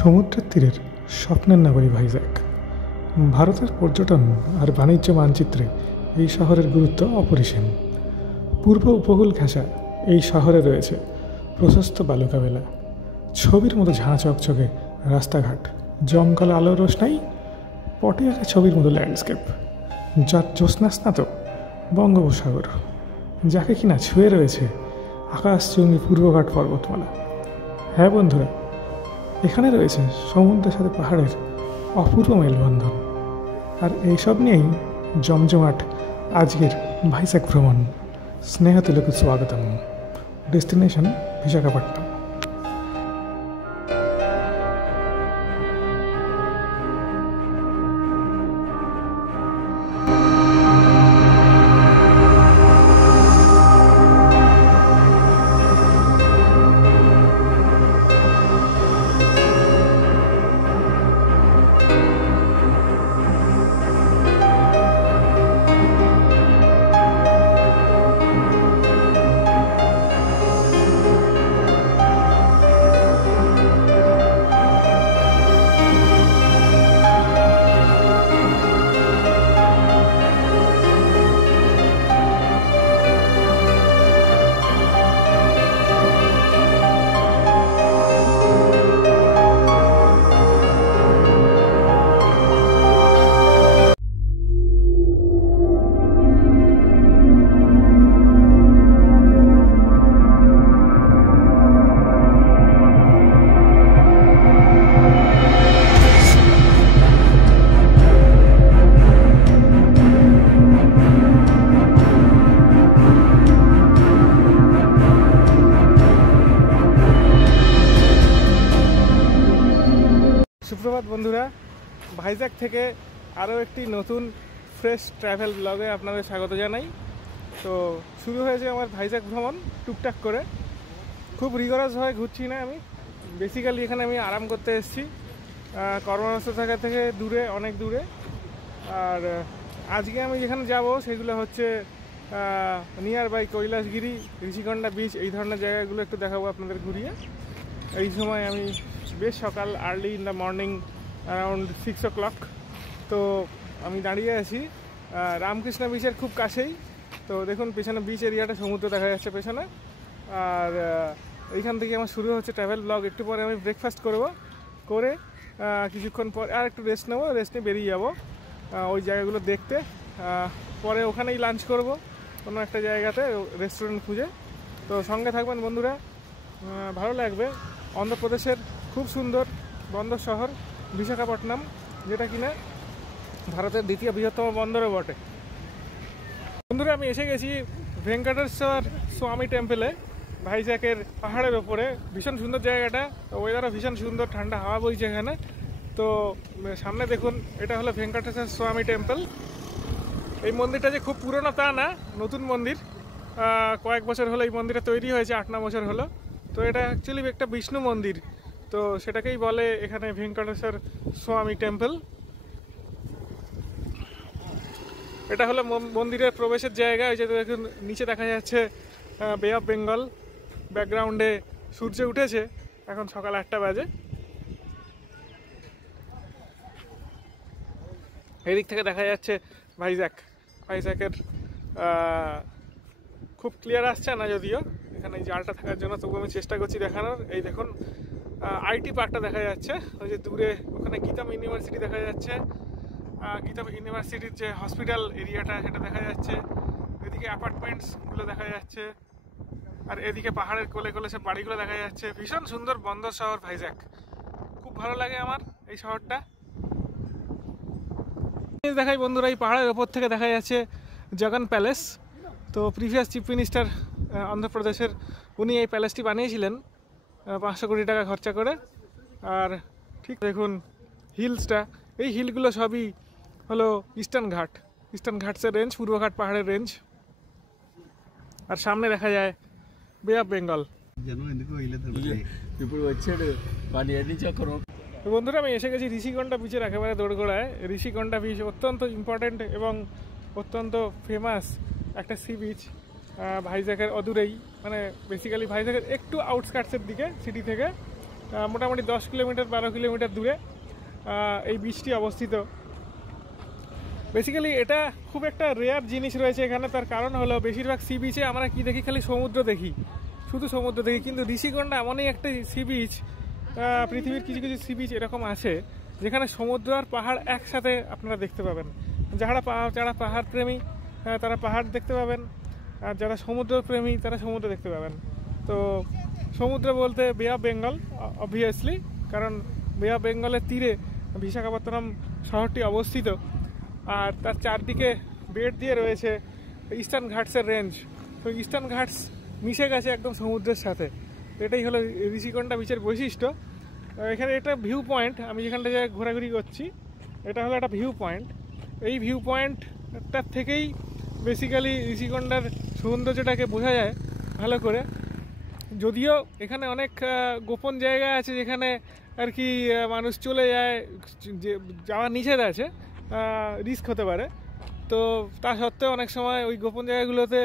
সমুদ্রের তীরের স্বপ্নের নগরী ভাইজ্যাক। ভারতের পর্যটন আর বাণিজ্য মানচিত্রে এই শহরের গুরুত্ব অপরিসীম। পূর্ব উপকূল ঘেঁষা এই শহরে রয়েছে প্রশস্ত বালুকাবেলা, ছবির মতো ঝাঁ চকচকে রাস্তাঘাট, জমকালো আলো রোশনাই, পটে আঁকা ছবির মতো ল্যান্ডস্কেপ, যার জ্যোৎস্নাস্নাত বঙ্গোপসাগর, যাকে কিনা ছুঁয়ে রয়েছে আকাশচুম্বী পূর্বঘাট পর্বতমালা। হ্যাঁ বন্ধুরা, এখানে রয়েছে সমুদ্রের সাথে পাহাড়ের অপূর্ব মেলবন্ধন। আর এইসব নিয়েই জমজমাট আজকের ভাইজ্যাক ভ্রমণ। স্নেহতিলকু স্বাগতম, ডেস্টিনেশন বিশাখাপট্টনম। সুপ্রভাত বন্ধুরা, ভাইজ্যাক থেকে আরও একটি নতুন ফ্রেশ ট্রাভেল ব্লগে আপনাদের স্বাগত জানাই। তো শুরু হয়েছে আমার ভাইজ্যাক ভ্রমণ টুকটাক করে। খুব রিগরাস হয়ে ঘুরছি না আমি, বেসিক্যালি এখানে আমি আরাম করতে এসেছি কর্মব্যস্ত থাকা থেকে দূরে, অনেক দূরে। আর আজকে আমি যেখানে যাব সেগুলো হচ্ছে near by Kailasagiri, Rushikonda beach, এই ধরনের জায়গাগুলো একটু দেখাবো আপনাদের ঘুরিয়ে। এই সময় আমি বেশ সকাল, early in the morning, around 6 o'clock। তো আমি দাঁড়িয়ে আছি রামকৃষ্ণ বিচের খুব কাছেই। তো দেখুন পেছনে বিচ এরিয়াটা, সমুদ্র দেখা যাচ্ছে পেছনে। আর এইখান থেকে আমার শুরু হচ্ছে ট্রাভেল ব্লগ। একটু পরে আমি ব্রেকফাস্ট করে কিছুক্ষণ পর আর একটু রেস্ট নেবো, রেস্ট নিয়ে বেরিয়ে যাবো ওই জায়গাগুলো দেখতে। পরে ওখানেই লাঞ্চ করব কোনো একটা জায়গাতে, রেস্টুরেন্ট খুঁজে। তো সঙ্গে থাকবেন বন্ধুরা, ভালো লাগবে। অন্ধ্রপ্রদেশের খুব সুন্দর বন্দর শহর বিশাখাপট্টনম, যেটা কিনা ভারতের দ্বিতীয় বৃহত্তম বন্দরও বটে। বন্ধুরা, আমি এসে গেছি ভেঙ্কটেশ্বর স্বামী টেম্পলে, ভাইজ্যাকের পাহাড়ের ওপরে। ভীষণ সুন্দর জায়গাটা, ওয়েদারও ভীষণ সুন্দর, ঠান্ডা হাওয়া বইছে এখানে। তো সামনে দেখুন, এটা হলো ভেঙ্কটেশ্বর স্বামী টেম্পল। এই মন্দিরটা যে খুব পুরনো তা না, নতুন মন্দির। কয়েক বছর হলো এই মন্দিরটা তৈরি হয়েছে, 8-9 বছর হলো। তো এটা অ্যাকচুয়ালি একটা বিষ্ণু মন্দির, তো সেটাকেই বলে এখানে ভেঙ্কটেশ্বর স্বামী টেম্পল। এটা হলো মন্দিরের প্রবেশের জায়গা। ওই যে দেখুন নিচে দেখা যাচ্ছে বে অফ বেঙ্গল, ব্যাকগ্রাউন্ডে সূর্য উঠেছে। এখন সকাল 8টা বাজে। এদিক থেকে দেখা যাচ্ছে ভাইজ্যাকের খুব ক্লিয়ার আসছে না যদিও, এখানে এই জালটা থাকার জন্য, তবু আমি চেষ্টা করছি দেখানোর। এই দেখুন আইটি পার্কটা দেখা যাচ্ছে, ওই যে দূরে ওখানে গীতাম ইউনিভার্সিটি দেখা যাচ্ছে। গীতাম ইউনিভার্সিটির যে হসপিটাল এরিয়াটা সেটা দেখা যাচ্ছে। এদিকে অ্যাপার্টমেন্টসগুলো দেখা যাচ্ছে, আর এদিকে পাহাড়ের কোলে কোলে সব বাড়িগুলো দেখা যাচ্ছে। ভীষণ সুন্দর বন্দর শহর ভাইজ্যাক, খুব ভালো লাগে আমার এই শহরটা। দেখাই বন্ধুরা, এই পাহাড়ের ওপর থেকে দেখা যাচ্ছে জগন প্যালেস। তো প্রিভিয়াস চিফ মিনিস্টার অন্ধ্রপ্রদেশের, উনি এই প্যালেসটি বানিয়েছিলেন 500 কোটি টাকা খরচা করে। আর ঠিক দেখুন হিলসটা, এই হিলগুলো সবই হলো ইস্টার্ন ঘাটসের রেঞ্জ, পূর্বঘাট পাহাড়ের রেঞ্জ। আর সামনে দেখা যায় বে অফ বেঙ্গল। বন্ধুরা, আমি এসে গেছি ঋষিকন্ডা বিচের একেবারে দোরগোড়ায়। ঋষিকন্ডা বিচ অত্যন্ত ইম্পর্ট্যান্ট এবং অত্যন্ত ফেমাস একটা সি বিচ ভাইজ্যাকের অদূরেই, মানে বেসিক্যালি ভাইজ্যাকের একটু আউটস্কার্টসের দিকে সিটি থেকে। মোটামুটি 10 কিলোমিটার 12 কিলোমিটার দূরে এই বিচটি অবস্থিত। বেসিক্যালি এটা খুব একটা রেয়ার জিনিস রয়েছে এখানে। তার কারণ হলো বেশিরভাগ সি বিচে আমরা কি দেখি, খালি সমুদ্র দেখি, শুধু সমুদ্র দেখি। কিন্তু ঋষিকোণা এমনই একটা সি বিচ, পৃথিবীর কিছু কিছু সি বিচ এরকম আছে যেখানে সমুদ্র আর পাহাড় একসাথে আপনারা দেখতে পাবেন। যারা পাহাড় প্রেমী তারা পাহাড় দেখতে পাবেন, আর যারা সমুদ্র প্রেমী তারা সমুদ্র দেখতে পাবেন। তো সমুদ্র বলতে বে অফ বেঙ্গল অবভিয়াসলি, কারণ বে অফ বেঙ্গলের তীরে বিশাখাপত্তনম শহরটি অবস্থিত। আর তার চারদিকে বেড দিয়ে রয়েছে ইস্টার্ন ঘাটসের রেঞ্জ। তো ইস্টার্ন ঘাটস মিশে গেছে একদম সমুদ্রের সাথে। এটাই হলো ঋষিকোণা বিচের বৈশিষ্ট্য। এখানে একটা ভিউ পয়েন্ট, আমি যেখানটা ঘোরাঘুরি করছি এটা হলো একটা ভিউ পয়েন্ট। এই ভিউ পয়েন্টটার থেকেই বেসিক্যালি ঋষিকোণার সৌন্দর্যটাকে বোঝা যায় ভালো করে। যদিও এখানে অনেক গোপন জায়গা আছে যেখানে আর কি মানুষ চলে যায়, যে যাওয়ার নিষেধ আছে, রিস্ক হতে পারে। তো তা সত্ত্বেও অনেক সময় ওই গোপন জায়গাগুলোতে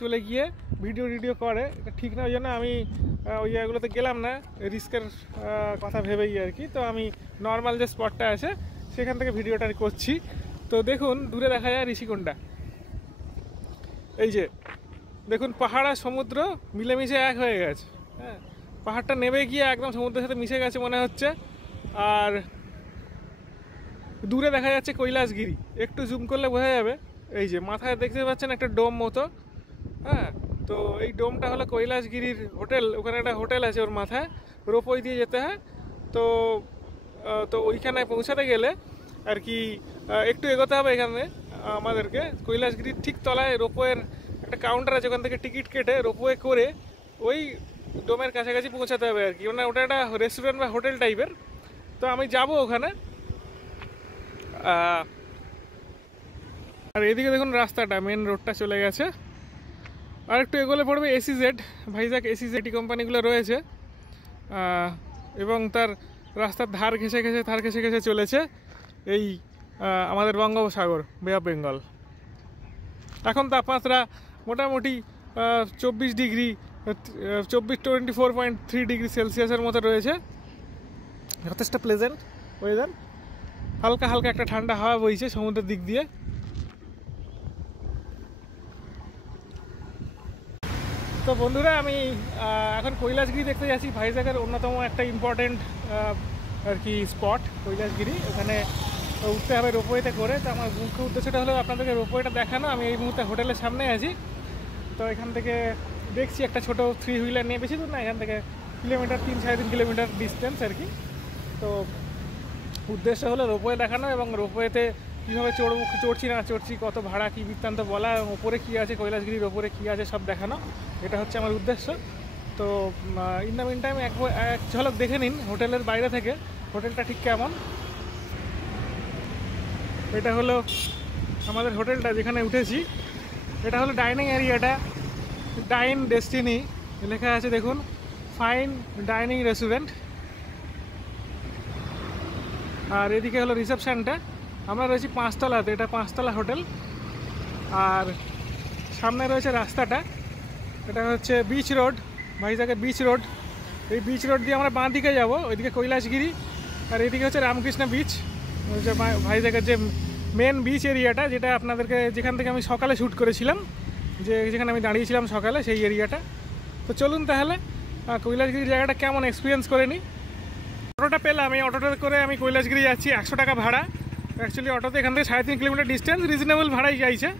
চলে গিয়ে ভিডিও করে। এটা ঠিক না, ওই জন্য আমি ওই জায়গাগুলোতে গেলাম না রিস্কের কথা ভেবেই আর কি। তো আমি নর্মাল যে স্পটটা আছে সেখান থেকে ভিডিওটা করছি। তো দেখুন দূরে দেখা যায় ঋষিকোণা। এই যে দেখুন পাহাড় আর সমুদ্র মিলেমিশে এক হয়ে গেছে। হ্যাঁ, পাহাড়টা নেমে গিয়ে একদম সমুদ্রের সাথে মিশে গেছে মনে হচ্ছে। আর দূরে দেখা যাচ্ছে কৈলাসগিরি, একটু জুম করলে বোঝা যাবে। এই যে মাথায় দেখতে পাচ্ছেন একটা ডোম মতো। হ্যাঁ, তো এই ডোমটা হলো কৈলাসগিরির হোটেল। ওখানে একটা হোটেল আছে, ওর মাথায় রোপওয়ে দিয়ে যেতে হয়। তো ওইখানে পৌঁছাতে গেলে আর কি একটু এগোতে হবে এখানে আমাদেরকে। কৈলাসগিরির ঠিক তলায় রোপওয়ের একটা কাউন্টার আছে, ওখান থেকে টিকিট কেটে রোপওয়ে করে ওই ডোমের কাছাকাছি পৌঁছাতে হবে আর কি। মানে ওটা একটা রেস্টুরেন্ট বা হোটেল টাইপের। তো আমি যাব ওখানে। আর এদিকে দেখুন রাস্তাটা, মেন রোডটা চলে গেছে। আর একটু এগোলে পড়বে এসিজেড, ভাইজাগ এসিজেড কোম্পানিগুলো রয়েছে। এবং তার রাস্তার ধার ঘেঁষে ঘেঁষে চলেছে এই আমাদের বঙ্গোপসাগর, বে অফ বেঙ্গল। এখন তাপমাত্রা মোটামুটি 24.3 ডিগ্রি সেলসিয়াসের মতো রয়েছে। যথেষ্ট প্লেজেন্ট ওয়েদার, হালকা হালকা একটা ঠান্ডা হাওয়া বইছে সমুদ্রের দিক দিয়ে। তো বন্ধুরা আমি এখন কৈলাসগিরি দেখতে যাচ্ছি, ভাইজাগের অন্যতম একটা ইম্পর্টেন্ট আর কি স্পট কৈলাসগিরি। ওখানে উঠতে হবে রোপওয়েতে করে। তো আমার মুখ্য উদ্দেশ্যটা হলো আপনাদেরকে রোপওয়েটা দেখানো। আমি এই মুহূর্তে হোটেলের সামনে আছি। তো এখান থেকে দেখছি একটা ছোটো 3 হুইলার নিয়ে, বেশি দূর না, এখান থেকে কিলোমিটার 3-3.5 কিলোমিটার ডিস্টেন্স আর কি। তো উদ্দেশ্য হলো রোপওয়ে দেখানো এবং রোপওয়েতে কীভাবে চড়ছি, কত ভাড়া, কী বৃত্তান্ত বলা, এবং ওপরে কী আছে, কৈলাসগিরির ওপরে কী আছে সব দেখানো। এটা হচ্ছে আমার উদ্দেশ্য। তো ইন দ্য মিন টাইম এক ঝলক দেখে নিন হোটেলের বাইরে থেকে হোটেলটা ঠিক কেমন। এটা হলো আমাদের হোটেলটা যেখানে উঠেছি। এটা হলো ডাইনিং এরিয়াটা, ডাইন ডেস্টিনি লেখা আছে দেখুন, ফাইন ডাইনিং রেস্টুরেন্ট। আর এদিকে হলো রিসেপশানটা। আমরা রয়েছি 5 তলাতে, এটা 5 তলা হোটেল। আর সামনে রয়েছে রাস্তাটা, এটা হচ্ছে বিচ রোড, ভাইজাগের বিচ রোড। এই বিচ রোড দিয়ে আমরা বাঁ দিকে যাবো, ওইদিকে কৈলাসগিরি। আর এদিকে হচ্ছে রামকৃষ্ণ বিচ, ভাইজাগের যে মেন বিচ এরিয়াটা, যেটা আপনাদেরকে যেখান থেকে আমি সকালে শ্যুট করেছিলাম, যেখানে আমি দাঁড়িয়েছিলাম সকালে, সেই এরিয়াটা। তো চলুন তাহলে কৈলাসগিরির জায়গাটা কেমন এক্সপিরিয়েন্স করে নিই। অটোটা পেলাম, এই অটোটা করে আমি কৈলাসগিরি যাচ্ছি। 100 টাকা ভাড়া। অ্যাকচুয়ালি অটোতে এখান থেকে 3.5 কিলোমিটার ডিস্টেন্স, রিজনেবল ভাড়াই চাইছে।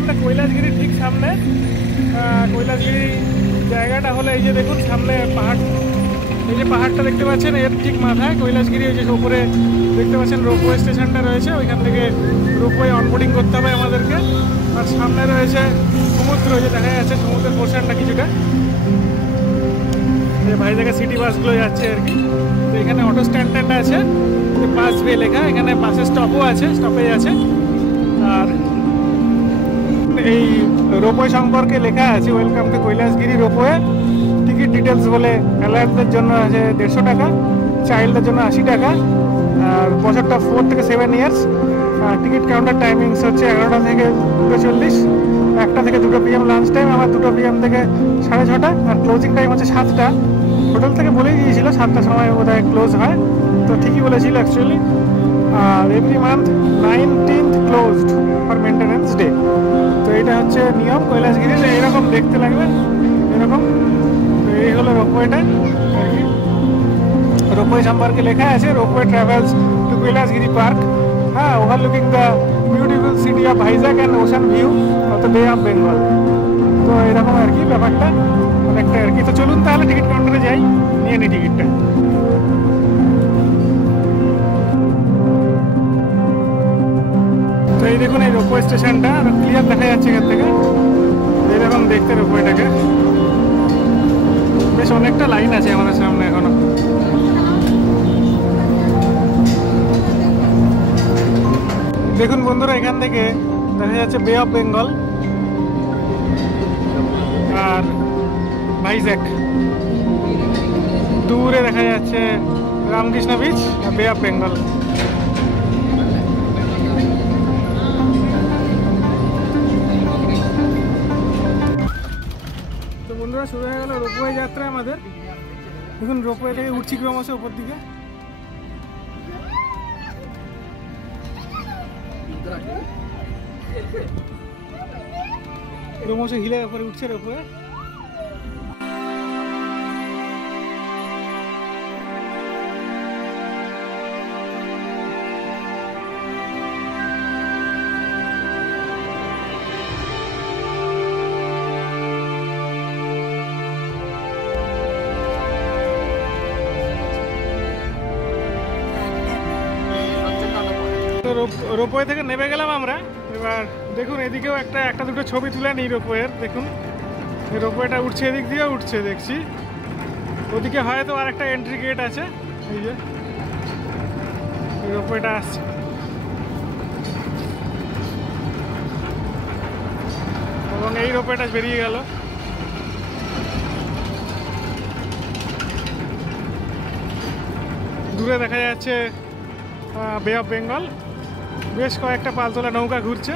আমরা কৈলাসগিরির ঠিক সামনে। কৈলাসগিরি জায়গাটা হলো এই যে দেখুন সামনে পাহাড়, এই যে পাহাড়টা দেখতে পাচ্ছেন এর ঠিক মাথায় কৈলাসগিরি। ওই যে উপরে দেখতে পাচ্ছেন রোপওয়ে স্টেশনটা রয়েছে, ওইখান থেকে রোপওয়ে অনবোর্ডিং করতে হবে আমাদেরকে। আর সামনে রয়েছে সমুদ্র, যে দেখা যাচ্ছে সমুদ্রের পোর্শনটা কিছুটা। ভাইজাগের সিটি বাসগুলো যাচ্ছে আর কি। তো এখানে অটো স্ট্যান্ড ট্যান্ড আছে, বাস বে লেখা, এখানে বাসের স্টপও আছে, স্টপেজ আছে। আর এই রোপওয়ে সম্পর্কে লেখা আছে welcome to Kailasagiri ropeway, ticket details বলে অ্যালার্টদের জন্য আছে 150 টাকা, চাইল্ডদের জন্য 80 টাকা, আর বছরটা 4 থেকে 7 ইয়ার্স। টিকিট কাউন্টার টাইমিংস হচ্ছে 11টা থেকে 2:40, 1টা থেকে 2টো PM লাঞ্চ টাইম, আমার 2টো PM থেকে 6:30, আর ক্লোজিং টাইম হচ্ছে 7টা। হোটেল থেকে বলেই দিয়েছিল 7টার সময় বোধহয় ক্লোজ হয়, তো ঠিকই বলেছিল অ্যাকচুয়ালি। আর every month 19th closed for maintenance day. তো এটা হচ্ছে নিয়ম কৈলাসগিরির, এইরকম দেখতে লাগবে এরকম। তো এই হলো রোপওয়েটা আর কি। রোপওয়ে সম্পর্কে লেখা আছে ropeway travels to Kailasagiri park, হ্যাঁ, overlooking the beautiful city of Vizag and ocean view of the Bay of Bengal. তো এরকম আর কি ব্যাপারটা অনেকটা আর কি। তো চলুন তাহলে টিকিট কাউন্টারে যাই, নিয়ে নিই টিকিটটা। তো এই দেখুন এই রোপওয়ে স্টেশনটা ক্লিয়ার দেখা যাচ্ছে এখান থেকে, এইরকম দেখতে রোপওয়েটাকে। বেশ অনেকটা লাইন আছে আমাদের সামনে এখনো। দেখুন বন্ধুরা, এখান থেকে দেখা যাচ্ছে বে অফ বেঙ্গল আর ভাইজ্যাক, দূরে দেখা যাচ্ছে রামকৃষ্ণ বিচ আর বে অফ বেঙ্গল। তো বন্ধুরা, শুরু হয়ে গেল রোপওয়ে যাত্রা আমাদের। দেখুন রোপওয়ে থেকে উঠছি ক্রমশ উপর দিকে। ক্রমশ হিলের উপরে উঠছে রোপওয়ে। রোপওয়ে থেকে নেমে গেলাম আমরা। এবার দেখুন এদিকেও একটা দুটো ছবি তুলে নিই রোপওয়ের। দেখুন রোপওয়েটা উঠছে, এদিক দিয়েও উঠছে দেখছি। ওদিকে হয়তো আর একটা এন্ট্রি গেট আছে, এই যে রোপওয়েটা আসছে। এবং এই রোপওয়েটা বেরিয়ে গেল। দূরে দেখা যাচ্ছে বে অফ বেঙ্গল, বেশ কয়েকটা পালতোলা নৌকা ঘুরছে।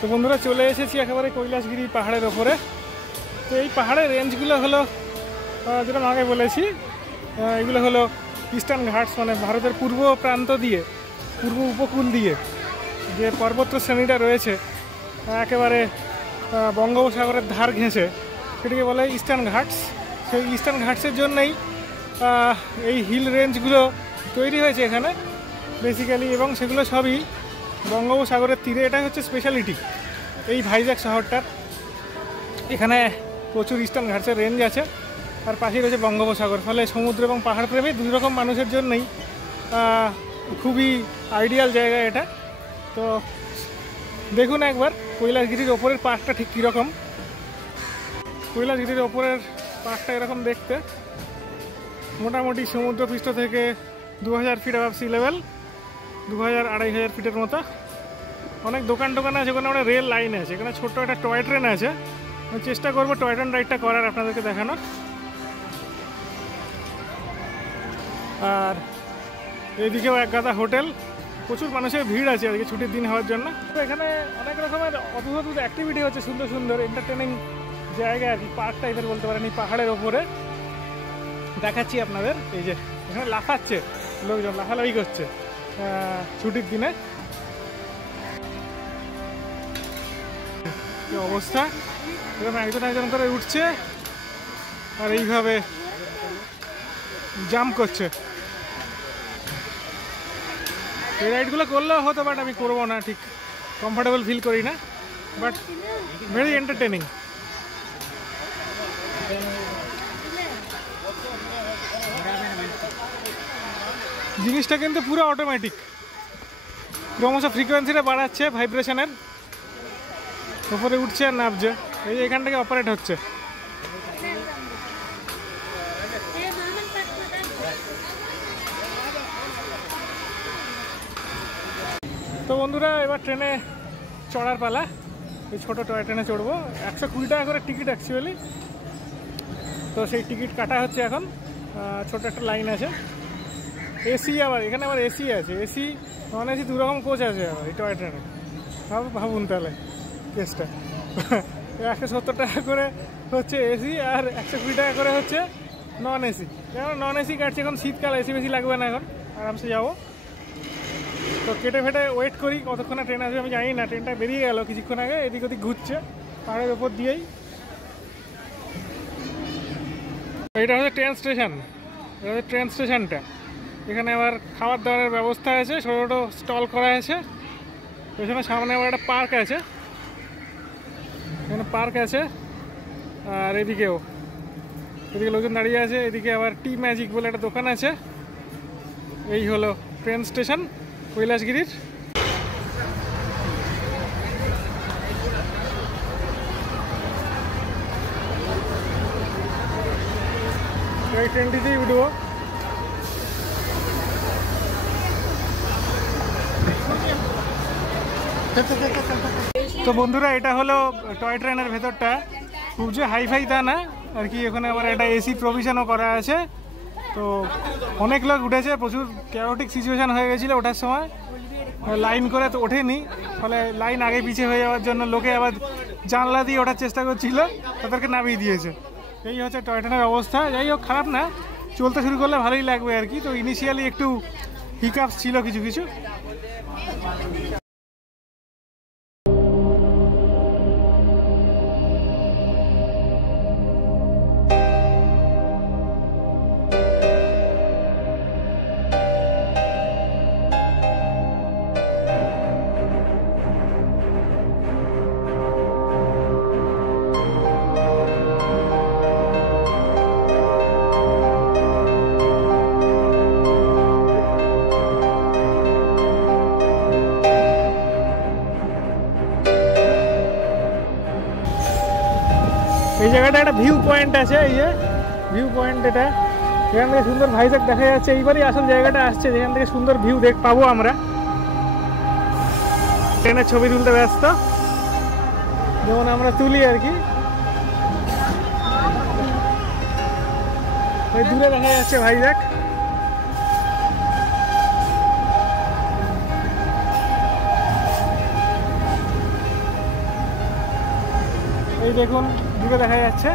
তো বন্ধুরা, চলে এসেছি একেবারে কৈলাসগিরি পাহাড়ের ওপরে। তো এই পাহাড়ের রেঞ্জগুলো হলো, যেটা আগে বলেছি, এগুলো হলো ইস্টার্ন ঘাটস, মানে ভারতের পূর্ব প্রান্ত দিয়ে, পূর্ব উপকূল দিয়ে যে পর্বত শ্রেণীটা রয়েছে একেবারে বঙ্গোপসাগরের ধার ঘেঁষে, সেটাকে বলে ইস্টার্ন ঘাটস। সেই ইস্টার্ন ঘাটসের জন্যই এই হিল রেঞ্জগুলো তৈরি হয়েছে এখানে বেসিক্যালি, এবং সেগুলো সবই বঙ্গোপসাগরের তীরে। এটাই হচ্ছে স্পেশালিটি এই ভাইজ্যাগ শহরটার। এখানে প্রচুর ইস্টার্ন ঘাটসের রেঞ্জ আছে, আর পাশেই রয়েছে বঙ্গোপসাগর। ফলে সমুদ্র এবং পাহাড় প্রেমী দুই রকম মানুষের জন্যই খুবই আইডিয়াল জায়গা এটা। তো দেখুন একবার কৈলাসগিরির ওপরের পার্কটা ঠিক কীরকম। কৈলাসগিরির ওপরের পার্কটা এরকম দেখতে, মোটামুটি সমুদ্রপৃষ্ঠ থেকে 2000 ফিট অ্যাবাভ সি লেভেল, 2000-2500 ফিটের মতো। অনেক দোকান আছে, ওখানে একটা রেল লাইন আছে, এখানে ছোট্ট একটা টয় ট্রেন আছে। আমি চেষ্টা করবো টয় ট্রেন রাইডটা করার, আপনাদেরকে দেখানোর। আর এইদিকেও এক গাদা হোটেল, প্রচুর মানুষের ভিড় আছে আজকে ছুটির দিন হওয়ার জন্য। তো এখানে অনেক রকমের অদ্ভুত অদ্ভুত অ্যাক্টিভিটি হচ্ছে, সুন্দর সুন্দর এন্টারটেনিং জায়গা আর কি, পার্ক টাইপের বলতে পারেন। এই পাহাড়ের ওপরে দেখাচ্ছি আপনাদের, এই যে এখানে লাফাচ্ছে লোকজন, লাফালাফি করছে ছুটির দিনে। কি অবস্থা, এরকম একজন একজন করে উঠছে আর এইভাবে জাম্প করছে। এই রাইডগুলো করলেও হতো, বাট আমি করবো না, ঠিক কমফোর্টেবল ফিল করি না, বাট ভেরি এন্টারটেনিং। জিনিসটা কিন্তু পুরো অটোমেটিক, ক্রমশ ফ্রিকোয়েন্সিটা বাড়াচ্ছে ভাইব্রেশনের, উপরে উঠছে আর নামছে, এই এখান থেকে অপারেট হচ্ছে। তো বন্ধুরা এবার ট্রেনে চড়ার পালা। এই ছোটো টয় ট্রেনে চড়বো। 120 টাকা করে টিকিট অ্যাকচুয়ালি। তো সেই টিকিট কাটা হচ্ছে এখন। ছোট একটা লাইন আছে। এসি আবার এখানে আবার এসি আছে, এসি নন এসি দুরকম কোচ আছে আবার এই টয় ট্রেনে। ভাবুন তাহলে কেসটা। 170 টাকা করে হচ্ছে এসি আর 120 টাকা করে হচ্ছে নন এসি। যেমন নন এসি কাটছে, এখন শীতকাল, এসি বেশি লাগবে না, এখন আরামসে যাবো। তো কেটে ফেটে ওয়েট করি কতক্ষণে ট্রেন আসবে আমি জানি না। ট্রেনটা বেরিয়ে গেল কিছুক্ষণ আগে, এদিক ওদিক ঘুরছে পাহাড়ের ওপর দিয়েই। এইটা হচ্ছে ট্রেন স্টেশন, এটা হচ্ছে ট্রেন স্টেশনটা। এখানে আবার খাবার দাবারের ব্যবস্থা আছে, ছোটো ছোটো স্টল করা আছে। পেছনে সামনে আবার একটা পার্ক আছে, এখানে পার্ক আছে। আর এদিকে লোকজন দাঁড়িয়ে আছে। এদিকে আবার টি ম্যাজিক বলে একটা দোকান আছে। এই হলো ট্রেন স্টেশন কৈলাসগিরির। এই ট্রেনটিতেই উঠবো। তো বন্ধুরা এটা হলো টয় ট্রেনের ভেতরটা। খুব যে হাইফাই তা না আর কি। ওখানে আবার একটা এসি প্রভিশনও করা আছে। তো অনেক লোক উঠেছে, প্রচুর ক্যাওটিক সিচুয়েশান হয়ে গেছিলো ওঠার সময়। লাইন করে তো ওঠেনি, ফলে লাইন আগে পিছিয়ে হয়ে যাওয়ার জন্য লোকে আবার জানলা দিয়ে ওঠার চেষ্টা করছিল, তাদেরকে নামিয়ে দিয়েছে। এই হচ্ছে টয় ট্রেনের অবস্থা। যাই হোক, খারাপ না, চলতে শুরু করলে ভালোই লাগবে আর কি। তো ইনিশিয়ালি একটু হিকআপস ছিল কিছু কিছু। এই জায়গাটা একটা ভিউ পয়েন্ট আছে, এই যে ভিউ পয়েন্ট, এটা এখান থেকে সুন্দর ভাইজ্যাক দেখা যাচ্ছে। এইবারই আসল জায়গাটা আসছে যেখান থেকে সুন্দর ভিউ পাবো আমরা। ট্রেনের ছবি তুলতে ব্যস্ত, যেমন আমরা তুলি আর কি। ওই দূরে দেখা যাচ্ছে ভাইজ্যাক। এই দেখুন দূরে দেখা যাচ্ছে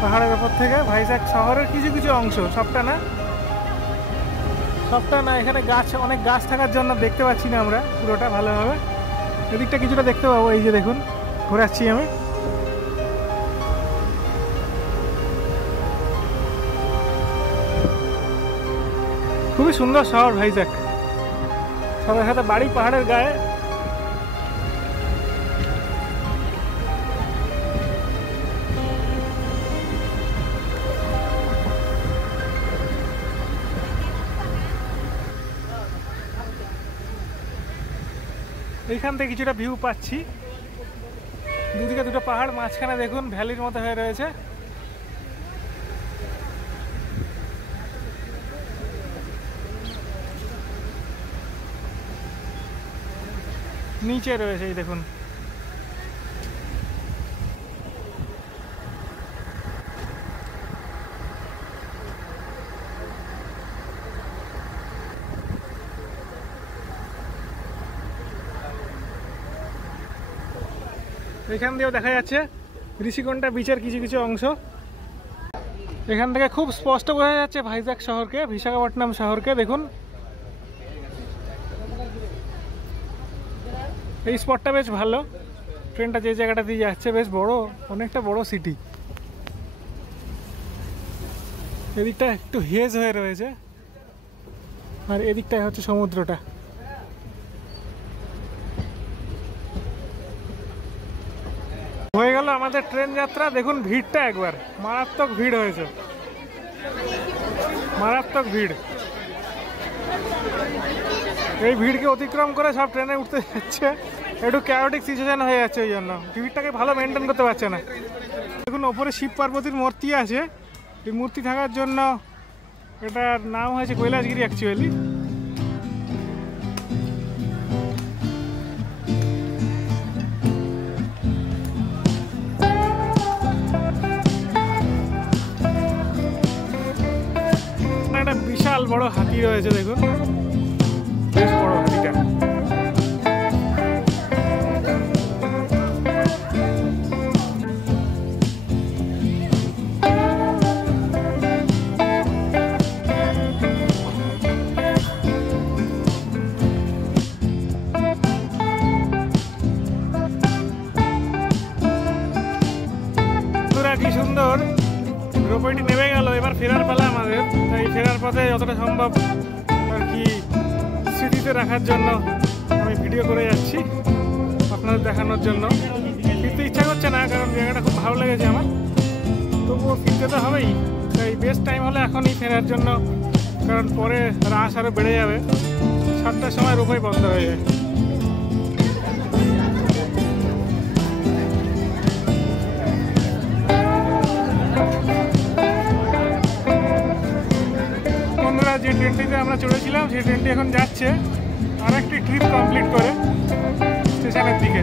পাহাড়ের ওপর থেকে ভাইজ্যাক শহরের কিছু কিছু অংশ, সবটা না। এখানে গাছ, অনেক গাছ থাকার জন্য দেখতে পাচ্ছি না আমরা পুরোটা ভালোভাবে। এদিকটা কিছুটা দেখতে পাবো। এই যে দেখুন, ঘোরাচ্ছি আমি। খুবই সুন্দর শহর ভাইজ্যাক, সবার সাথে বাড়ি পাহাড়ের গায়ে। এইখান থেকে কিছুটা ভিউ পাচ্ছি। দুদিকে দুটো পাহাড়, মাঝখানে দেখুন ভ্যালির মতো হয়ে রয়েছে। নিচে রয়েছে এই দেখুন। এখান দিয়েও দেখা যাচ্ছে ঋষিকোণটা বিচের কিছু কিছু অংশ। এখান থেকে খুব স্পষ্ট বোঝা যাচ্ছে ভাইজ্যাক শহরকে, বিশাখাপট্টনম শহরকে। দেখুন এই স্পটটা বেশ ভালো। ট্রেনটা যে জায়গাটা দিয়ে যাচ্ছে বেশ বড়, অনেকটা বড় সিটি। এদিকটা একটু হেজ হয়ে রয়েছে, আর এদিকটাই হচ্ছে সমুদ্রটা। হয়ে গেল আমাদের ট্রেন যাত্রা। দেখুন ভিড়টা একবার, মারাত্মক ভিড় হয়েছে, মারাত্মক ভিড়। এই ভিড়কে অতিক্রম করে সব ট্রেনে উঠতে যাচ্ছে। একটু ক্যাওটিক সিচুয়েশন হয়ে যাচ্ছে, ওই জন্য ভিড়টাকে ভালো মেনটেন করতে পারছে না। দেখুন ওপরে শিব পার্বতীর মূর্তি আছে। এই মূর্তি থাকার জন্য এটার নাম হয়েছে কৈলাসগিরি অ্যাকচুয়ালি। বড় হাতি রয়েছে, দেখুন বেশ বড় হাতিটা। কি সুন্দর রোপওয়েটি নেমে গেল, এবার ফেরার পালা আমাদের। তাই ফেরার পথে যতটা সম্ভব আর কি স্মৃতিতে রাখার জন্য আমি ভিডিও করে যাচ্ছি আপনাদের দেখানোর জন্য। ফিরতে ইচ্ছা করছে না, কারণ জায়গাটা খুব ভালো লেগেছে আমার, তবুও ফিরতে তো হবেই। তাই বেস্ট টাইম হলো এখনই ফেরার জন্য, কারণ পরে রাশ আরও বেড়ে যাবে। 7টার সময় রোপওয়ে বন্ধ হয়ে যায়। যে ট্রেনটিতে আমরা চড়েছিলাম সেই ট্রেনটি এখন যাচ্ছে আর একটি ট্রিপ কমপ্লিট করে স্টেশনের দিকে।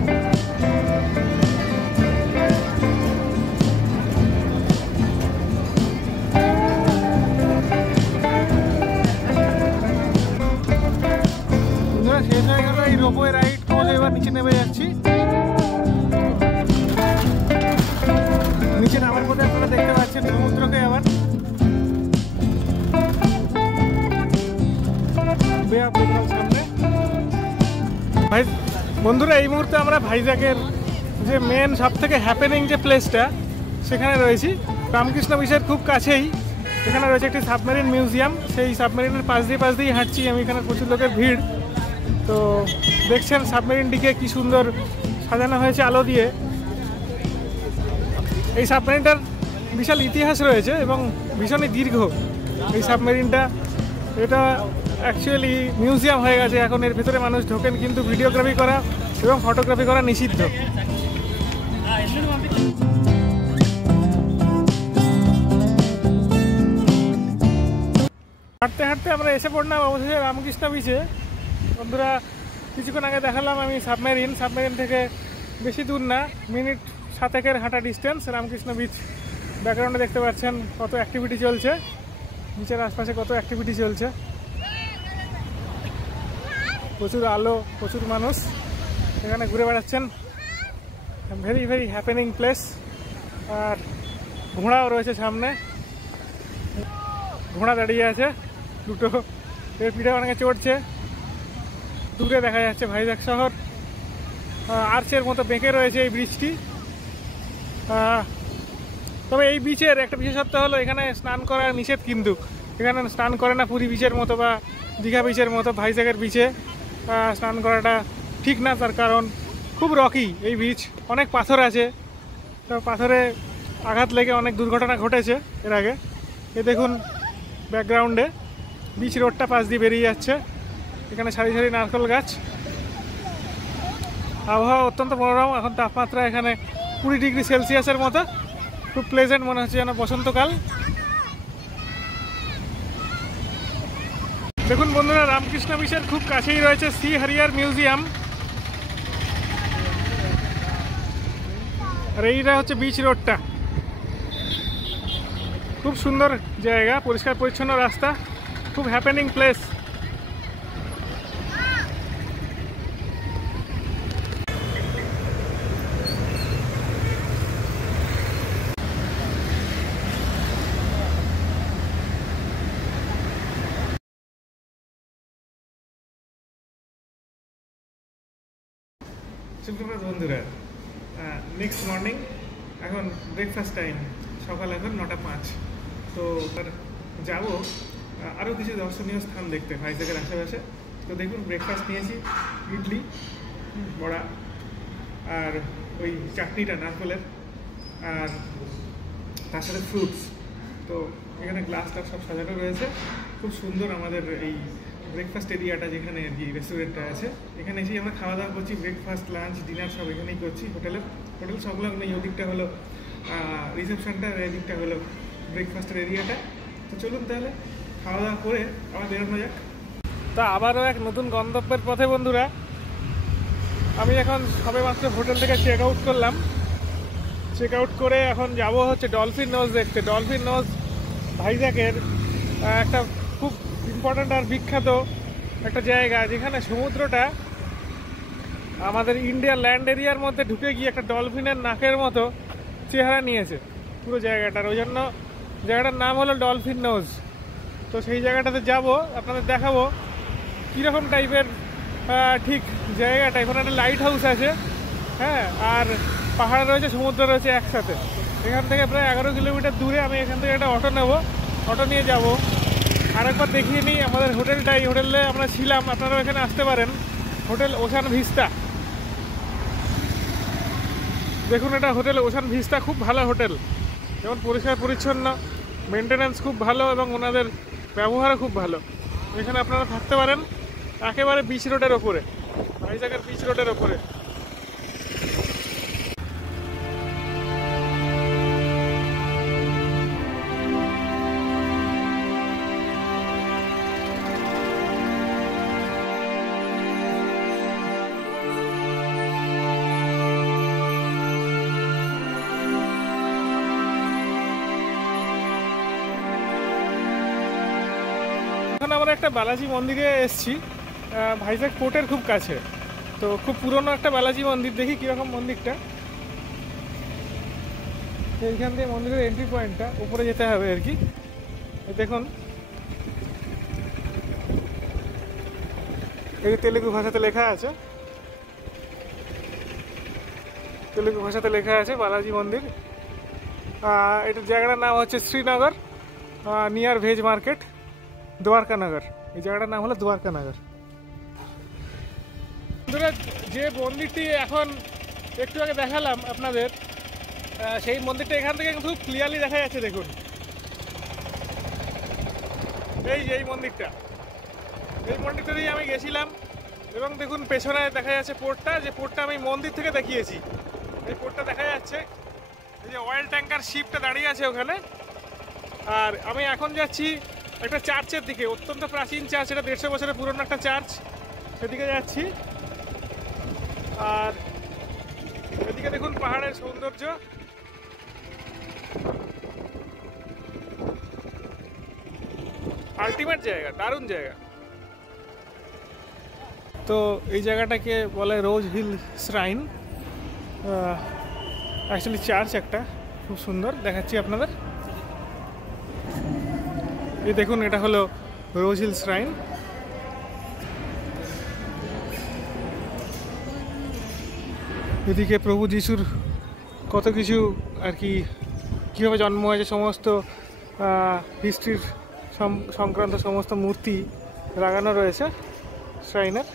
শেষ হয়ে গেল এই রোপওয়ে রাইড করে, এবার নিচে নেমে যাচ্ছি। নিচে নামার পথে আপনারা দেখতে পাচ্ছেন সমুদ্রকে আবার সামনে। ভাই বন্ধুরা, এই মুহূর্তে আমরা ভাইজ্যাগের যে মেন সব থেকে হ্যাপেনিং যে প্লেসটা সেখানে রয়েছি। রামকৃষ্ণ বিচের খুব কাছেই এখানে রয়েছে একটি সাবমেরিন মিউজিয়াম। সেই সাবমেরিনের পাশ দিয়েই হাঁটছি আমি। এখানে প্রচুর লোকের ভিড়। তো দেখছেন সাবমেরিনটিকে কি সুন্দর সাজানো হয়েছে আলো দিয়ে। এই সাবমেরিনটার বিশাল ইতিহাস রয়েছে এবং ভীষণই দীর্ঘ এই সাবমেরিনটা। এটা অ্যাকচুয়ালি মিউজিয়াম হয়ে গেছে এখন, এর ভেতরে মানুষ ঢোকেন, কিন্তু ভিডিওগ্রাফি করা এবং ফটোগ্রাফি করা নিষিদ্ধ। হাঁটতে হাঁটতে আমরা এসে পড়লাম অবশেষে রামকৃষ্ণ বিচে। বন্ধুরা, কিছুক্ষণ আগে দেখালাম আমি সাবমেরিন থেকে বেশি দূর না, মিনিট 7 হাঁটা ডিস্টেন্স রামকৃষ্ণ বিচ। ব্যাকগ্রাউন্ডে দেখতে পাচ্ছেন কত অ্যাক্টিভিটি চলছে, বিচের আশপাশে কত অ্যাক্টিভিটি চলছে। প্রচুর আলো, প্রচুর মানুষ এখানে ঘুরে বেড়াচ্ছেন। Very very happening place. আর ঘোড়াও রয়েছে সামনে, ঘোড়া দাঁড়িয়ে আছে দুটো, এর পিঠে অনেকে চড়ছে। দূরে দেখা যাচ্ছে ভাইজ্যাগ শহর, আর্চের মতো বেঁকে রয়েছে এই ব্রিজটি। তবে এই বিচের একটা বিশেষত্ব হলো এখানে স্নান করা নিষেধ, কিন্তু এখানে স্নান করে না পুরী বিচের মতো বা দীঘা বিচের মতো। ভাইজ্যাগের বিচে স্নান করাটা ঠিক না, তার কারণ খুব রকি এই বিচ, অনেক পাথর আছে। তো পাথরে আঘাত লেগে অনেক দুর্ঘটনা ঘটেছে এর আগে। এ দেখুন ব্যাকগ্রাউন্ডে বিচ রোডটা পাশ দিয়ে বেরিয়ে যাচ্ছে, এখানে সারি সারি নারকেল গাছ। আবহাওয়া অত্যন্ত মনোরম, এখন তাপমাত্রা এখানে 20 ডিগ্রি সেলসিয়াসের মতো, খুব প্লেজেন্ট মনে হচ্ছে যেন বসন্তকাল। দেখুন বন্ধুরা, রামকৃষ্ণ বিচের খুব কাছেই রয়েছে সি হারিয়ার মিউজিয়াম। আর এইটা হচ্ছে বিচ রোডটা, খুব সুন্দর জায়গা, পরিষ্কার পরিচ্ছন্ন রাস্তা, খুব হ্যাপেনিং প্লেস। সুপ্রভাত বন্ধুরা, নেক্সট মর্নিং, এখন ব্রেকফাস্ট টাইম, সকাল এখন 9:05। তো যাবো আরও কিছু দর্শনীয় স্থান দেখতে ভাইজ্যাগের আশেপাশে। তো দেখুন ব্রেকফাস্ট নিয়েছি, ইডলি, বড়া আর ওই চাটনিটা নারকেলের, আর তার সাথে ফ্রুটস। তো এখানে গ্লাসটা সব সাজানো রয়েছে, খুব সুন্দর আমাদের এই ব্রেকফাস্ট এরিয়াটা, যেখানে আর কি রেস্টুরেন্টটা আছে। এখানে এসেই আমরা খাওয়া দাওয়া করছি, ব্রেকফাস্ট, লাঞ্চ, ডিনার সব এখানেই করছি। হোটেল সংলগ্ন এই দিকটা হলো রিসেপশনটা, এই দিকটা হলো ব্রেকফাস্টের এরিয়াটা। তো চলুন তাহলে খাওয়া দাওয়া করে আবার বেরোনো যাক। তা আবারও এক নতুন গন্তব্যের পথে বন্ধুরা। আমি এখন সবেমাত্র হোটেল থেকে চেক আউট করলাম। চেক আউট করে এখন যাব হচ্ছে ডলফিন নোজ দেখতে। ডলফিন নোজ ভাইজ্যাগের একটা খুব ইম্পর্ট্যান্ট আর বিখ্যাত একটা জায়গা, যেখানে সমুদ্রটা আমাদের ইন্ডিয়া ল্যান্ড এরিয়ার মধ্যে ঢুকে গিয়ে একটা ডলফিনের নাকের মতো চেহারা নিয়েছে পুরো জায়গাটার। ওই জন্য জায়গাটার নাম হলো ডলফিন নোজ। তো সেই জায়গাটাতে যাব, আপনাদের দেখাবো কীরকম টাইপের ঠিক জায়গাটা। এখানে একটা লাইট হাউস আছে, হ্যাঁ, আর পাহাড় রয়েছে, সমুদ্র রয়েছে একসাথে। এখান থেকে প্রায় 11 কিলোমিটার দূরে। আমি এখান থেকে একটা অটো নেব, অটো নিয়ে যাব। আরেকবার দেখিয়ে নিই আমাদের হোটেলটা। এই হোটেলে আমরা ছিলাম, আপনারাও এখানে আসতে পারেন। Hotel ocean vista. দেখুন, এটা হোটেল ওশান ভিস্তা, খুব ভালো হোটেল। যেমন পরিষ্কার পরিচ্ছন্ন, মেনটেন্যান্স খুব ভালো এবং ওনাদের ব্যবহারও খুব ভালো। এখানে আপনারা থাকতে পারেন একেবারে বিচ রোডের ওপরে, ভাইজ্যাকের বিচ রোডের ওপরে। এখন আমরা একটা বালাজি মন্দিরে এসেছি, ভাইজ্যাক পোর্টের খুব কাছে। তো খুব পুরনো একটা বালাজি মন্দির। দেখি কীরকম মন্দিরটা। এইখান দিয়ে মন্দিরের এন্ট্রি পয়েন্টটা, উপরে যেতে হবে আর কি। দেখুন, এই তেলেগু ভাষাতে লেখা আছে, তেলেগু ভাষাতে লেখা আছে বালাজি মন্দির। এটার জায়গাটার নাম হচ্ছে শ্রীনগর, নিয়ার ভেজ মার্কেট, দ্বারকানগর। এই জায়গাটার নাম হলো দ্বারকানগর। বন্ধুরা, যে মন্দিরটি এখন একটু আগে দেখালাম আপনাদের, সেই মন্দিরটা এখান থেকে খুব ক্লিয়ারলি দেখা যাচ্ছে। দেখুন, এই যে এই মন্দিরটা, এই মন্দিরটাতেই আমি গেছিলাম। এবং দেখুন পেছনে দেখা যাচ্ছে পোর্টটা, যে পোর্টটা আমি মন্দির থেকে দেখিয়েছি। এই পোর্টটা দেখা যাচ্ছে, এই যে অয়েল ট্যাঙ্কার শিপটা দাঁড়িয়ে আছে ওখানে। আর আমি এখন যাচ্ছি একটা চার্চের দিকে, অত্যন্ত প্রাচীন চার্চ, এটা 150 বছরের পুরনো একটা চার্চ, সেদিকে যাচ্ছি। আর এদিকে দেখুন পাহাড়ের সৌন্দর্য। আলটিমেট জায়গা, দারুণ জায়গা। তো এই জায়গাটাকে বলে রোজ হিল শ্রাইন। অ্যাকচুয়ালি চার্চ একটা, খুব সুন্দর, দেখাচ্ছি আপনাদের। এই দেখুন, এটা হলো রোজ হিল শ্রাইন। এদিকে প্রভু যিশুর কত কিছু আর কি, কীভাবে জন্ম হয়েছে সমস্ত হিস্ট্রির সংক্রান্ত সমস্ত মূর্তি লাগানো রয়েছে শ্রাইনের।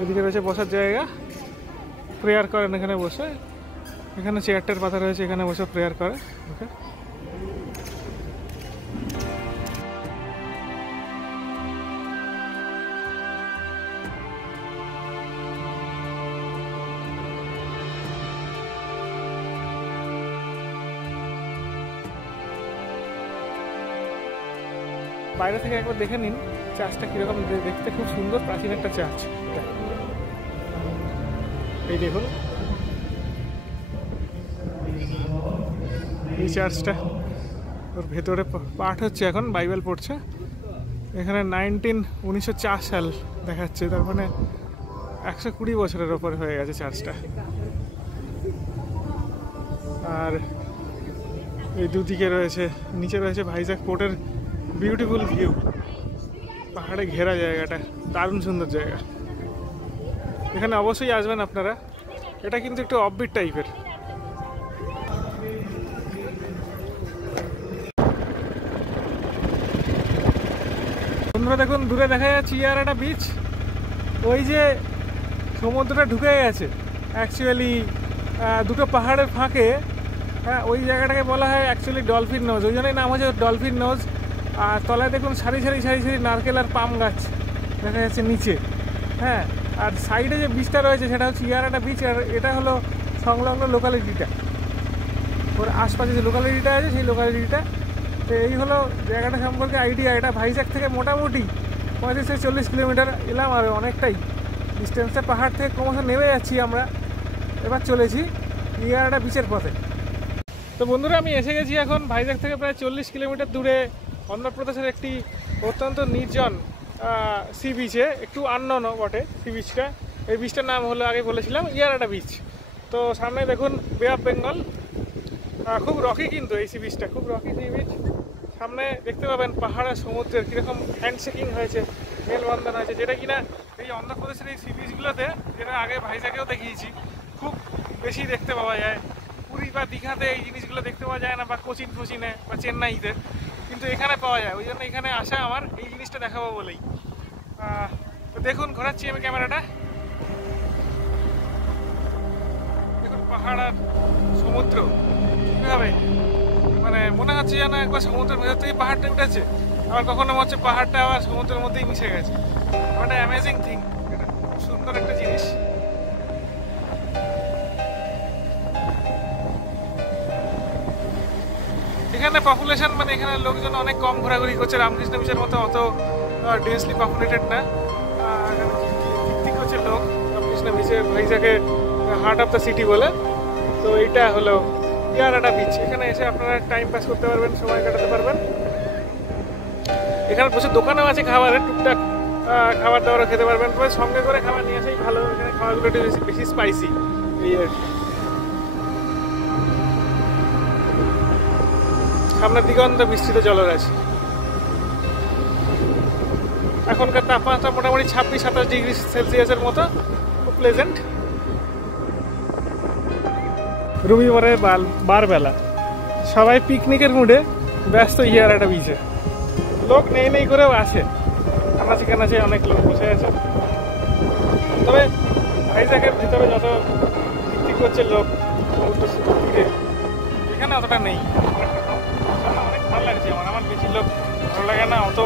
এদিকে রয়েছে বসার জায়গা, প্রেয়ার করেন এখানে বসে। এখানে চেয়ারটার পাতা রয়েছে, এখানে বসে প্রেয়ার করে। ওকে, বাইরে থেকে একবার দেখে নিন চার্চটা কীরকম দেখতে। খুব সুন্দর প্রাচীন একটা চার্চ। এই দেখুন এই চার্চটা, ওর ভেতরে পাঠ হচ্ছে, এখন বাইবেল পড়ছে। এখানে 1904 সাল দেখাচ্ছে, তার মানে 120 বছরের ওপরে হয়ে গেছে চার্চটা। আর এই দুদিকে রয়েছে, নিচে রয়েছে ভাইজ্যাক পোর্টের বিউটিফুল ভিউ, পাহাড়ে ঘেরা জায়গাটা, দারুণ সুন্দর জায়গা। এখানে অবশ্যই আসবেন আপনারা। এটা কিন্তু একটু অফবিট টাইপের। বন্ধুরা দেখুন, দূরে দেখা যাচ্ছে ইয়ারাটা বিচ। ওই যে সমুদ্রটা ঢুকে গেছে অ্যাকচুয়ালি দুটো পাহাড়ের ফাঁকে, হ্যাঁ, ওই জায়গাটাকে বলা হয় অ্যাকচুয়ালি ডলফিন নোজ, ওই জন্যই নাম হচ্ছে ডলফিন নোজ। আর তলায় দেখুন সারি সারি সারি সারি নারকেল আর পাম গাছ দেখা যাচ্ছে নিচে, হ্যাঁ। আর সাইডে যে বিচটা রয়েছে সেটা হচ্ছে ইয়ারাটা বিচ। আর এটা হলো সংলগ্ন লোকালিটিটা, ওর আশপাশে যে লোকালিটিটা আছে সেই লোকালিটিটা। তো এই হলো জায়গাটা সম্পর্কে আইডিয়া। এটা ভাইজ্যাক থেকে মোটামুটি 35 থেকে 40 কিলোমিটার এলাম, আর অনেকটাই ডিস্টেন্সটা। পাহাড় থেকে ক্রমশ নেমে যাচ্ছি আমরা, এবার চলেছি ইয়ারাটা বিচের পথে। তো বন্ধুরা আমি এসে গেছি এখন ভাইজ্যাক থেকে প্রায় 40 কিলোমিটার দূরে অন্ধ্রপ্রদেশের একটি অত্যন্ত নির্জন সি বিচে, একটু আননোন বটে সি বিচটা। এই বিচটার নাম হলো আগে বলেছিলাম ইয়ারাডা বিচ। তো সামনে দেখুন বে অফ বেঙ্গল, খুব রকি কিন্তু এই সি বিচটা, খুব রকি সি বিচ। সামনে দেখতে পাবেন পাহাড়ের সমুদ্রের কীরকম হ্যান্ডশেকিং হয়েছে, মেলবন্ধন হয়েছে, যেটা কিনা এই অন্ধ্রপ্রদেশের এই সি বিচগুলোতে, যেটা আগে ভাইজ্যাকেও দেখিয়েছি, খুব বেশি দেখতে পাওয়া যায়। পুরী বা দীঘাতে এই জিনিসগুলো দেখতে পাওয়া যায় না, বা কোচিনে বা চেন্নাইতে, কিন্তু এখানে পাওয়া যায়। ওই জন্য এখানে আসা আমার এই জিনিসটা দেখাবো বলেই। তো দেখুন, ঘোরাচ্ছি আমি ক্যামেরাটা। দেখুন পাহাড় আর সমুদ্র কীভাবে, মানে মনে হচ্ছে যেন একবার সমুদ্রের ভেতর থেকে পাহাড়টা উঠেছে, আবার কখনো মনে হচ্ছে পাহাড়টা আবার সমুদ্রের মধ্যেই মিশে গেছে। মানে অ্যামেজিং থিং, এটা খুব সুন্দর একটা জিনিস। এখানে পপুলেশন, মানে এখানে লোকজন অনেক কম ঘোরাঘুরি করছে, রামকৃষ্ণ মিশনের মতো অত ডেন্সলি পপুলেটেড না। ঠিক হচ্ছে লোক রামকৃষ্ণ মিশে, ভাইজ্যাকে হার্ট অফ দ্য সিটি বলে। তো এইটা হলো ইয়ারাডা বিচ। এখানে এসে আপনারা টাইম পাস করতে পারবেন, সময় কাটাতে পারবেন। এখানে প্রচুর দোকানও আছে খাবারের, টুকটাক খাবার দাবারও খেতে পারবেন। তবে সঙ্গে করে খাবার নিয়ে আসাই ভালো, এখানে খাবারগুলো একটু বেশি স্পাইসি এই আর কি। সামনের দিগন্ত বিস্তৃত জলরাশি। এখনকার তাপমাত্রা মোটামুটি 26-27 ডিগ্রি সেলসিয়াসের মতো, খুব প্লেজেন্ট। রবিবারের বারবেলা সবাই পিকনিকের মুডে ব্যস্ত ইয়ারাডা বিচে। লোক নেই করেও আছে, কানাচি অনেক লোক বসে আছে। তবে ভাইজ্যাকের ভিতরে যত পিকনিক করছে লোক সমুদ্র তীরে, এখানে অতটা নেই। অনেক ভালো লাগছে আমার বেশি লোক ভালো লাগে না, অত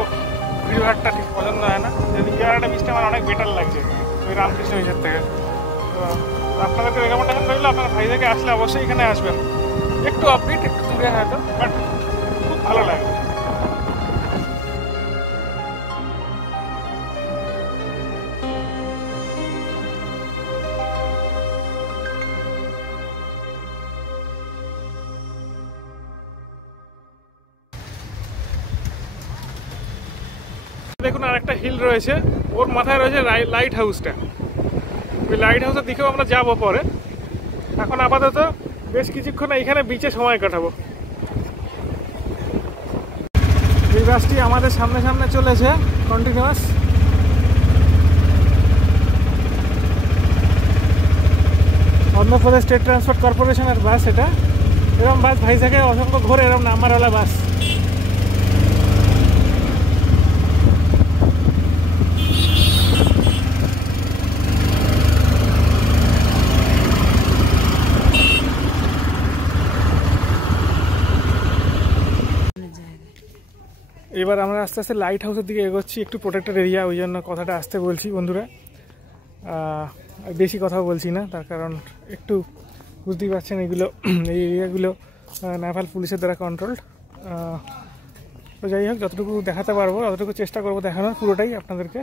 ভিড়ভাড়টা ঠিক পছন্দ হয় না। যদি ইয়ারাডা বিচটা আমার অনেক বেটার লাগছে ওই রামকৃষ্ণ মিশন থেকে। তো আপনাদেরকে রেকমেন্ডেশন করলে আপনারা ভাইজ্যাকে আসলে অবশ্যই এখানে আসবেন। একটু আপবিট, একটু দূরে হয়তো, বাট খুব ভালো লাগবে। দেখুন আর একটা হিল রয়েছে, ওর মাথায় রয়েছে লাইট হাউসটা। ওই লাইট হাউসের দিকেও আমরা যাবো পরে। এখন আপাতত বেশ কিছুক্ষণ এইখানে বিচে সময় কাটাবো। এই বাসটি আমাদের সামনে চলেছে কন্টিনিউয়াস। অন্ধ্রপ্রদেশ স্টেট ট্রান্সপোর্ট কর্পোরেশনের বাস এটা। এরকম বাস ভাইজ্যাকে অসংখ্য ঘোরে, এরকম নাম্বারওয়ালা বাস। এবার আমরা আস্তে আস্তে লাইট হাউসের দিকে এগোচ্ছি। একটু প্রোটেক্টেড এরিয়া, ওই জন্য কথাটা আসতে বলছি বন্ধুরা। বেশি কথা বলছি না, তার কারণ একটু বুঝতেই পারছেন এগুলো, এই এরিয়াগুলো নেভাল পুলিশের দ্বারা কন্ট্রোলড। তো যাই হোক, যতটুকু দেখাতে পারবো ততটুকু চেষ্টা করবো দেখানোর, পুরোটাই আপনাদেরকে।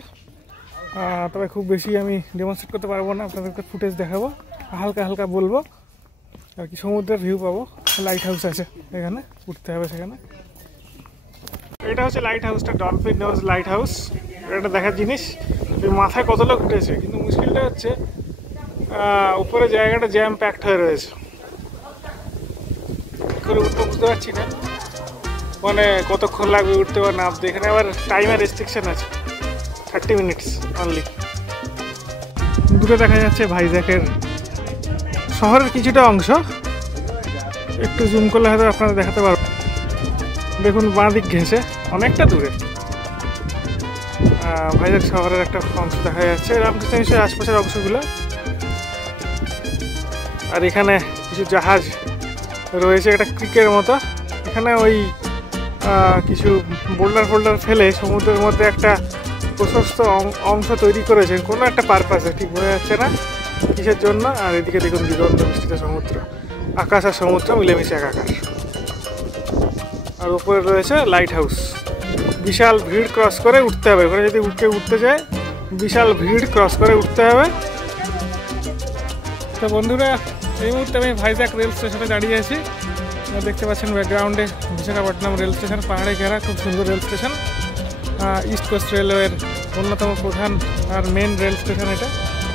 তবে খুব বেশি আমি ডেমনস্ট্রেট করতে পারবো না, আপনাদেরকে ফুটেজ দেখাবো, হালকা হালকা বলবো আর কি। সমুদ্রের ভিউ পাবো, লাইট হাউস আছে এখানে, উঠতে হবে সেখানে। এটা হচ্ছে লাইট হাউসটা, ডলফিন নোজ লাইট হাউস। এটা দেখার জিনিস, মাথায় কত লোক উঠেছে, কিন্তু মুশকিলটা হচ্ছে উপরে জায়গাটা জ্যাম প্যাকড হয়ে রয়েছে, করে উঠতে বুঝতে পারছি না মানে কতক্ষণ লাগবে উঠতে বা নামতে। এখানে আবার টাইমের রেস্ট্রিকশন আছে, 30 মিনিটস অনলি। দূরে দেখা যাচ্ছে ভাইজ্যাকের শহরের কিছুটা অংশ, একটু জুম করলে হয়তো আপনারা দেখাতে পারবেন। দেখুন বাঁ দিক ঘেঁষে অনেকটা দূরে ভাইজ্যাক শহরের একটা অংশ দেখা যাচ্ছে, রামকৃষ্ণ মিশনের আশপাশের অংশগুলো। আর এখানে কিছু জাহাজ রয়েছে, একটা ক্রিকের মতো। এখানে ওই কিছু বোল্ডার ফেলে সমুদ্রের মধ্যে একটা প্রশস্ত অংশ তৈরি করেছে, কোনো একটা পারপাসে, ঠিক বোঝা যাচ্ছে না কিসের জন্য। আর এদিকে দেখুন দিগন্ত বিস্তৃত সমুদ্র, আকাশ আর সমুদ্র মিলেমিশে একাকার। আর উপরে রয়েছে লাইট হাউস। বিশাল ভিড় ক্রস করে উঠতে হবে, ওখানে যদি উঠতে যায় বিশাল ভিড় ক্রস করে উঠতে হবে। তো বন্ধুরা, এই মুহূর্তে আমি ভাইজ্যাক রেল স্টেশনে দাঁড়িয়ে আছি। দেখতে পাচ্ছেন ব্যাকগ্রাউন্ডে বিশাখাপট্টনম রেল স্টেশন, পাহাড়ে ঘেরা খুব সুন্দর রেল স্টেশন। ইস্ট কোস্ট রেলওয়ের অন্যতম প্রধান আর মেন রেল স্টেশন এটা।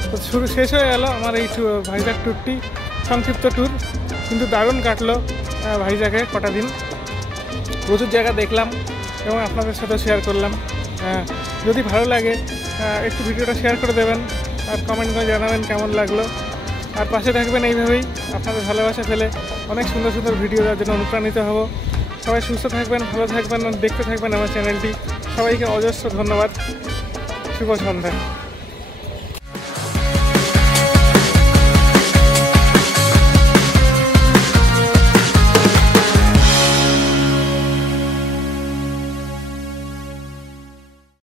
তো শেষ হয়ে গেল আমার এই ভাইজ্যাগ ট্যুরটি, সংক্ষিপ্ত ট্যুর, কিন্তু দারুণ কাটলো ভাইজ্যাগে কটা দিন। প্রচুর জায়গা দেখলাম এবং আপনাদের সাথে শেয়ার করলাম। যদি ভালো লাগে একটু ভিডিওটা শেয়ার করে দেবেন আর কমেন্ট করে জানাবেন কেমন লাগলো। আর পাশে থাকবেন এইভাবেই, আপনাদের ভালোবাসা ফেলে অনেক সুন্দর সুন্দর ভিডিও দেওয়ার জন্য অনুপ্রাণিত হব। সবাই সুস্থ থাকবেন, ভালো থাকবেন, দেখতে থাকবেন আমার চ্যানেলটি। সবাইকে অজস্র ধন্যবাদ। শুভ সন্ধ্যা।